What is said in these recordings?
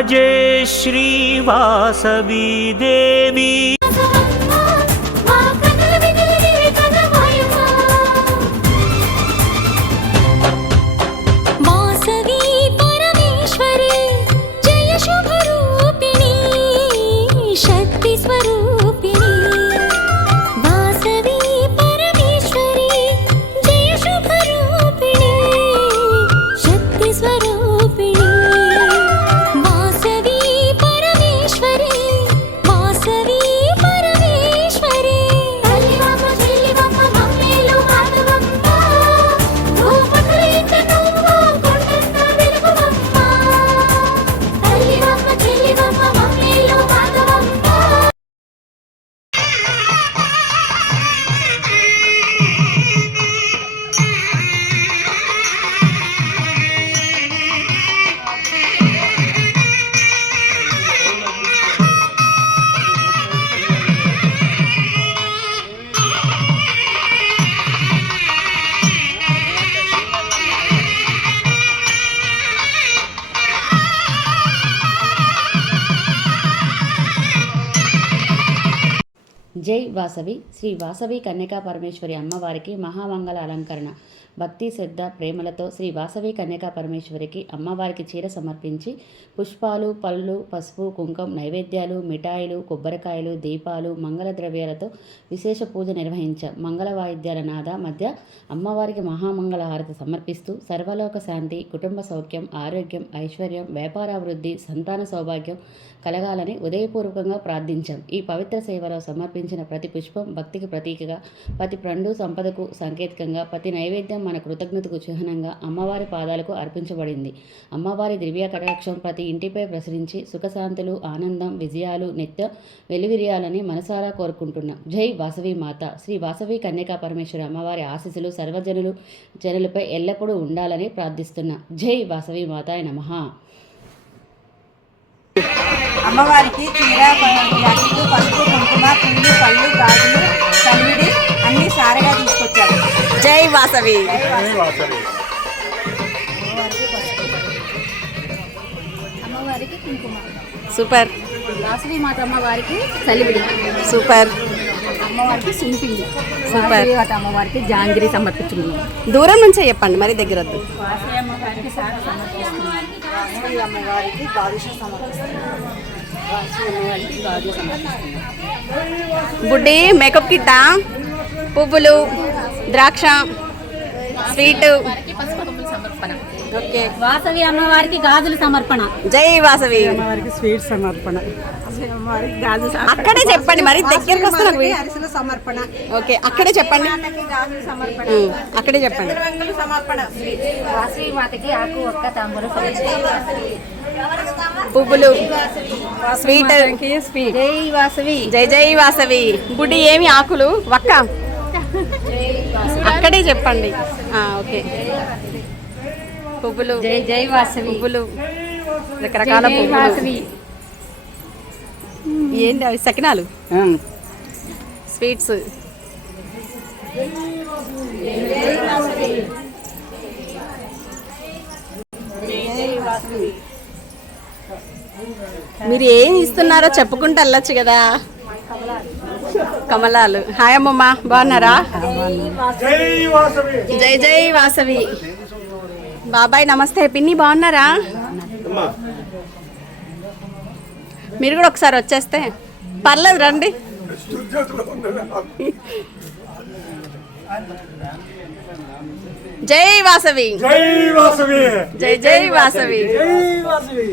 भजे श्रीवासवी देवी। జై వాసవి. శ్రీ వాసవి కన్యకా పరమేశ్వరి అమ్మవారికి మహామంగళ అలంకరణ. భక్తి శ్రద్ధ ప్రేమలతో శ్రీ వాసవి కన్యకా పరమేశ్వరికి అమ్మవారికి చీర సమర్పించి పుష్పాలు పళ్ళు పసుపు కుంకుమ నైవేద్యాలు మిఠాయిలు కొబ్బరికాయలు దీపాలు మంగళ ద్రవ్యాలతో విశేష పూజ నిర్వహించాం. మంగళ వాయిద్యాల నాద మధ్య అమ్మవారికి మహామంగళ హారతి సమర్పిస్తూ సర్వలోక శాంతి కుటుంబ సౌఖ్యం ఆరోగ్యం ఐశ్వర్యం వ్యాపారాభివృద్ధి సంతాన సౌభాగ్యం కలగాలని ఉదయపూర్వకంగా ప్రార్థించాం. ఈ పవిత్ర సేవలో సమర్పించిన ప్రతి పుష్పం భక్తికి ప్రతీకగా ప్రతి పండు సంపదకు సంకేతికంగా ప్రతి నైవేద్యం మన కృతజ్ఞతకు చిహ్నంగా అమ్మవారి పాదాలకు అర్పించబడింది. అమ్మవారి దివ్య కటాక్షం ప్రతి ఇంటిపై ప్రసరించి సుఖశాంతులు ఆనందం విజయాలు నిత్య వెలువిరియాలని మనసారా కోరుకుంటున్నాం. జై వాసవి మాత. శ్రీ వాసవి కన్యకా పరమేశ్వరి అమ్మవారి ఆశీస్సులు జనులపై ఎల్లప్పుడూ ఉండాలని ప్రార్థిస్తున్నాం. జై వాసవి మాతాయ నమః. అమ్మవారికి చీర అక్షితులు పసుపు కుంకుమ పువ్వులు పళ్ళు గాజులు తల్లిడి అన్ని సారగా తీసుకొచ్చారు. జై వాసవి. అమ్మవారికి కుంకుమ సూపర్. వాసవి మాత అమ్మవారికి తల్లిడి సూపర్. అమ్మవారికి సుంపిండి సూపర్. అమ్మవారికి జాంగిరి సమర్పించుకున్నాం. దూరం నుంచే చెప్పండి, మరి దగ్గర వద్దు. వాసవి అమ్మవారికి సార సమర్పిస్తున్నాం. వాసవి అమ్మవారికి బాదుషా సమర్పిస్తున్నాం. బుడ్డి మేకప్ కిట్టా పువ్వులు ద్రాక్ష స్వీట్. ఓకే. వాసవి అమ్మవారికి గాజులు సమర్పణ. జై వాసవి. అమ్మవారికి స్వీట్ సమర్పణ. అక్కడే చెప్పండి, మరి దగ్గరకు వస్తున్నా. అరిసెల సమర్పణ. ఓకే, అక్కడే చెప్పండి. గాజుల సమర్పణ. అక్కడే చెప్పండి. సమర్పణ. వాసవి మాతకి ఆకు ఒక్క తాంబూలం పువ్వులు స్వీట్. జై వాసవి. జై జై వాసవి. బుడ్డి ఏమి ఆకులు వక్క అక్కడే చెప్పండి. ఓకే. పువ్వులు. జై జై వాసవి. పువ్వులు రకరకాల పువ్వులు. ఏంటి అవి? సకినాలు స్వీట్స్. మీరు ఏం ఇస్తున్నారో చెప్పుకుంటూ వెళ్ళొచ్చు కదా. కమలాలు. హాయ్ అమ్మమ్మ, బాగున్నారా? జై జై వాసవి. బాబాయ్ నమస్తే. పిన్ని బాగున్నారా? మీరు కూడా ఒకసారి వచ్చేస్తే పర్లేదు, రండి. జై వాసవి. జై వాసవి. జై జై వాసవి. జై వాసవి.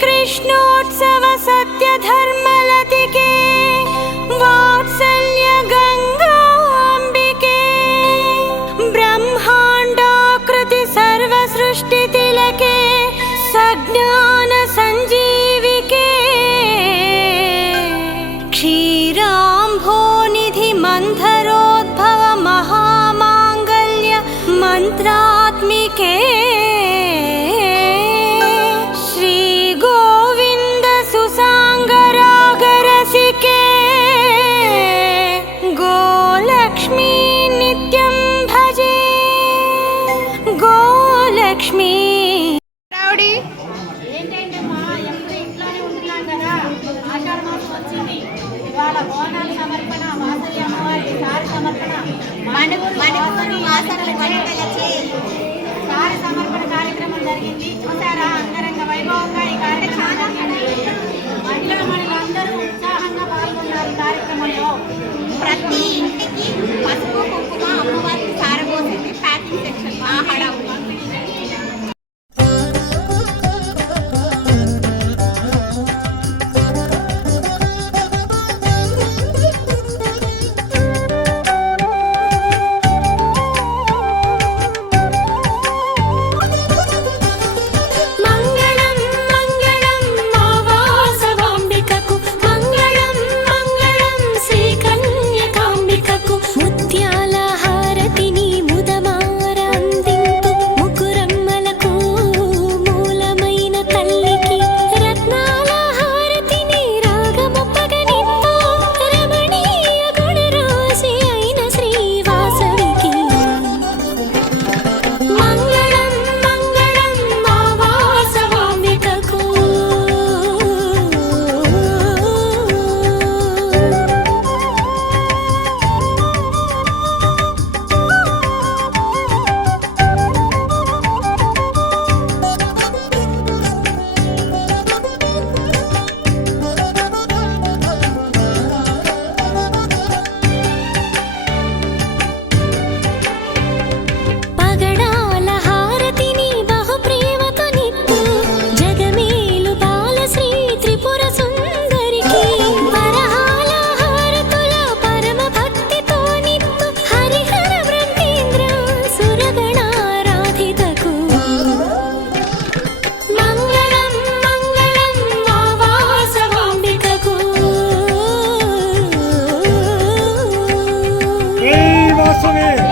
कृष्णोत्सव सत्य धर्मलतिके वात्सल्य गंगांबिके ब्रह्मांडाकृति सर्व सृष्टि तिलके सज्ञान संजीविके क्षीरांभोनिधि मंथरोद्भव महामांगल्य मंत्रात्मिके సమర్పణ కార్యక్రమం జరిగింది. చూసారా అంగరంగ వైభవంగా ఈ కార్యక్రమాన్ని మహిళలందరూ ఉత్సాహంగా పాల్గొన్నారు. ఈ కార్యక్రమంలో ప్రతి ఇంటికి పసుపు కుంకుమ అమ్మవారికి సారబోసింది. ప్యాకింగ్ సెక్షన్ హడావుడి. वासवी